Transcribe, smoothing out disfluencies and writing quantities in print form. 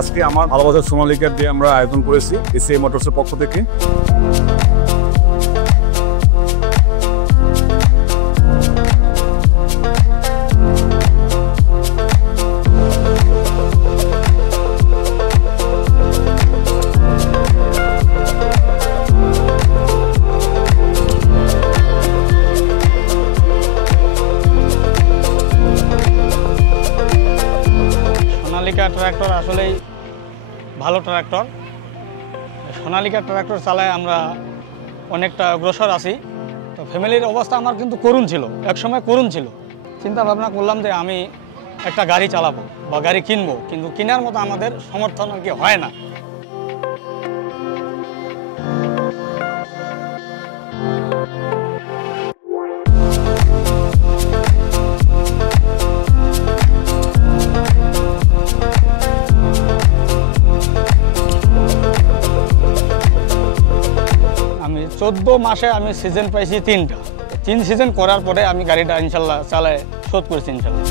আজকে আমার ভালোবাসার সোনালিকা দিয়ে আমরা আয়োজন করেছি এসিআই মোটরসের পক্ষ থেকে। সোনালিকা ট্রাক্টর আসলেই ভালো ট্রাক্টর। সোনালিকা ট্রাক্টর চালায় আমরা অনেকটা অগ্রসর আছি। তো ফ্যামিলির অবস্থা আমার কিন্তু করুণ ছিল, একসময় করুণ ছিল। চিন্তা ভাবনা করলাম যে আমি একটা গাড়ি চালাবো বা গাড়ি কিনবো, কিন্তু কেনার মতো আমাদের সমর্থন আর কি হয় না। আমি 14 মাসে আমি সিজন পাইছি 3টা। 3 সিজন করার পরে আমি গাড়িটা ইনশাল্লাহ চালায় শোধ করেছি ইনশাল্লাহ।